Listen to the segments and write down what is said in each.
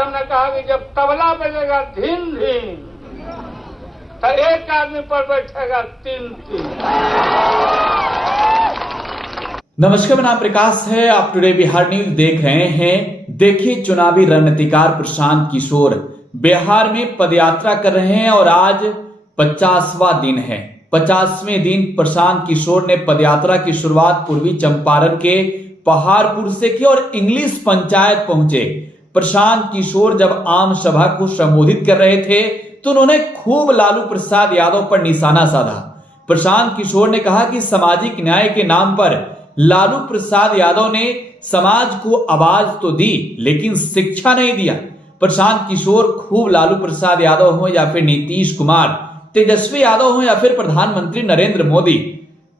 हमने कहा कि जब तबला बजेगा धीन धीन तो एक आदमी पर बैठेगा तीन तीन। नमस्कार, मेरा नाम प्रकाश है। आप टुडे बिहार न्यूज देख रहे हैं। देखिए, चुनावी रणनीतिकार प्रशांत किशोर बिहार में पदयात्रा कर रहे हैं और आज 50वां दिन है। 50वें दिन प्रशांत किशोर ने पदयात्रा की शुरुआत पूर्वी चंपारण के पहाड़पुर से की और इंग्लिश पंचायत पहुंचे। प्रशांत किशोर जब आम सभा को संबोधित कर रहे थे तो उन्होंने खूब लालू प्रसाद यादव पर निशाना साधा। प्रशांत किशोर ने कहा कि सामाजिक न्याय के नाम पर लालू प्रसाद यादव ने समाज को आवाज तो दी लेकिन शिक्षा नहीं दिया। प्रशांत किशोर खूब लालू प्रसाद यादव हो या फिर नीतीश कुमार, तेजस्वी यादव हो या फिर प्रधानमंत्री नरेंद्र मोदी,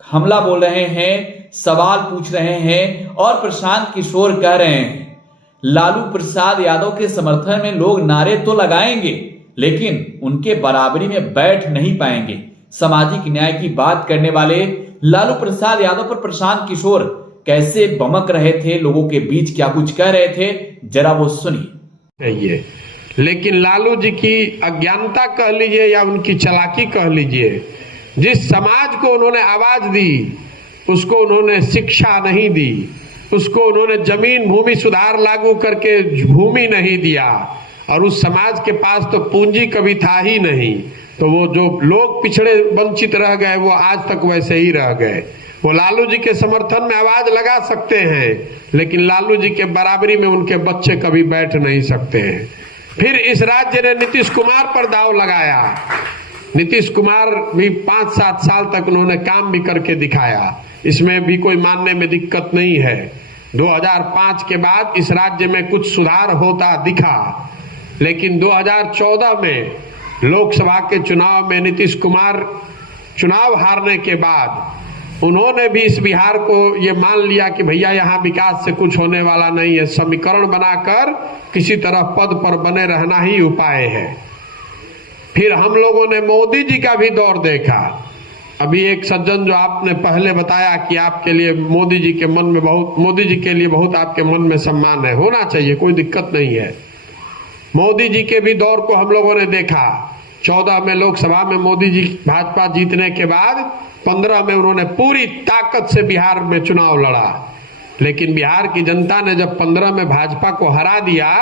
हमला बोल रहे हैं, सवाल पूछ रहे हैं और प्रशांत किशोर कह रहे हैं लालू प्रसाद यादव के समर्थन में लोग नारे तो लगाएंगे लेकिन उनके बराबरी में बैठ नहीं पाएंगे। सामाजिक न्याय की बात करने वाले लालू प्रसाद यादव पर प्रशांत किशोर कैसे बमक रहे थे, लोगों के बीच क्या कुछ कह रहे थे, जरा वो सुनिए। लेकिन लालू जी की अज्ञानता कह लीजिए या उनकी चालाकी कह लीजिए, जिस समाज को उन्होंने आवाज दी उसको उन्होंने शिक्षा नहीं दी, उसको उन्होंने जमीन भूमि सुधार लागू करके भूमि नहीं दिया और उस समाज के पास तो पूंजी कभी था ही नहीं। तो वो जो लोग पिछड़े वंचित रह गए वो आज तक वैसे ही रह गए। वो लालू जी के समर्थन में आवाज लगा सकते हैं लेकिन लालू जी के बराबरी में उनके बच्चे कभी बैठ नहीं सकते हैं। फिर इस राज्य ने नीतीश कुमार पर दाव लगाया। नीतीश कुमार भी 5-7 साल तक उन्होंने काम भी करके दिखाया, इसमें भी कोई मानने में दिक्कत नहीं है। 2005 के बाद इस राज्य में कुछ सुधार होता दिखा, लेकिन 2014 में लोकसभा के चुनाव में नीतीश कुमार चुनाव हारने के बाद उन्होंने भी इस बिहार को ये मान लिया कि भैया यहाँ विकास से कुछ होने वाला नहीं है, समीकरण बनाकर किसी तरह पद पर बने रहना ही उपाय है। फिर हम लोगों ने मोदी जी का भी दौर देखा। अभी एक सज्जन जो आपने पहले बताया कि आपके लिए मोदी जी के लिए बहुत आपके मन में सम्मान है, होना चाहिए, कोई दिक्कत नहीं है। मोदी जी के भी दौर को हम लोगों ने देखा। 14 में लोकसभा में मोदी जी भाजपा जीतने के बाद 15 में उन्होंने पूरी ताकत से बिहार में चुनाव लड़ा, लेकिन बिहार की जनता ने जब 15 में भाजपा को हरा दिया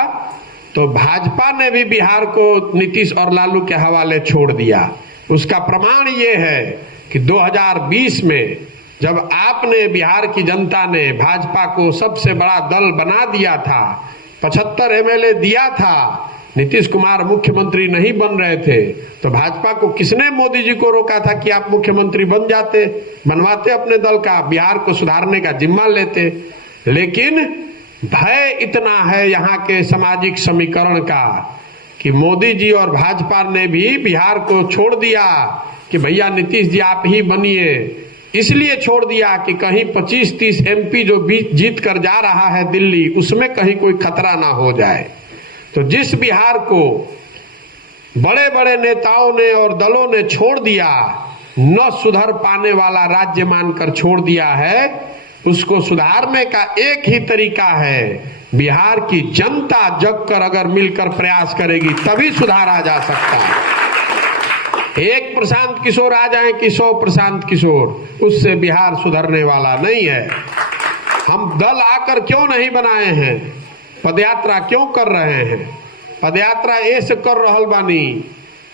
तो भाजपा ने भी बिहार को नीतीश और लालू के हवाले छोड़ दिया। उसका प्रमाण ये है कि 2020 में जब आपने बिहार की जनता ने भाजपा को सबसे बड़ा दल बना दिया था, 75 एमएलए दिया था, नीतीश कुमार मुख्यमंत्री नहीं बन रहे थे, तो भाजपा को किसने मोदी जी को रोका था कि आप मुख्यमंत्री बन जाते, बनवाते अपने दल का, बिहार को सुधारने का जिम्मा लेते। लेकिन भय इतना है यहाँ के सामाजिक समीकरण का कि मोदी जी और भाजपा ने भी बिहार को छोड़ दिया कि भैया नीतीश जी आप ही बनिए। इसलिए छोड़ दिया कि कहीं 25-30 एमपी जो जीत कर जा रहा है दिल्ली, उसमें कहीं कोई खतरा ना हो जाए। तो जिस बिहार को बड़े बड़े नेताओं ने और दलों ने छोड़ दिया, न सुधर पाने वाला राज्य मानकर छोड़ दिया है, उसको सुधारने का एक ही तरीका है, बिहार की जनता जगकर अगर मिलकर प्रयास करेगी तभी सुधार आ जा सकता है। एक प्रशांत किशोर आ जाए कि 100 प्रशांत किशोर, उससे बिहार सुधरने वाला नहीं है। हम दल आकर क्यों नहीं बनाए हैं, पदयात्रा क्यों कर रहे हैं? पदयात्रा ऐसे कर रहल बानी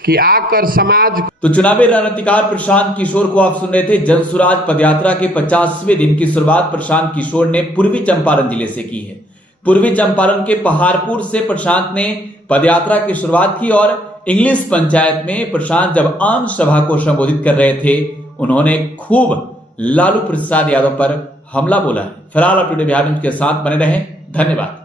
कि आकर समाज। तो चुनावी रणनीतिकार प्रशांत किशोर को आप सुन रहे थे। जन सुराज पदयात्रा के 50वें दिन की शुरुआत प्रशांत किशोर ने पूर्वी चंपारण जिले से की है। पूर्वी चंपारण के पहाड़पुर से प्रशांत ने पदयात्रा की शुरुआत की और इंग्लिश पंचायत में प्रशांत जब आम सभा को संबोधित कर रहे थे उन्होंने खूब लालू प्रसाद यादव पर हमला बोला है। फिलहाल आप टुडे बिहार न्यूज के साथ बने रहें। धन्यवाद।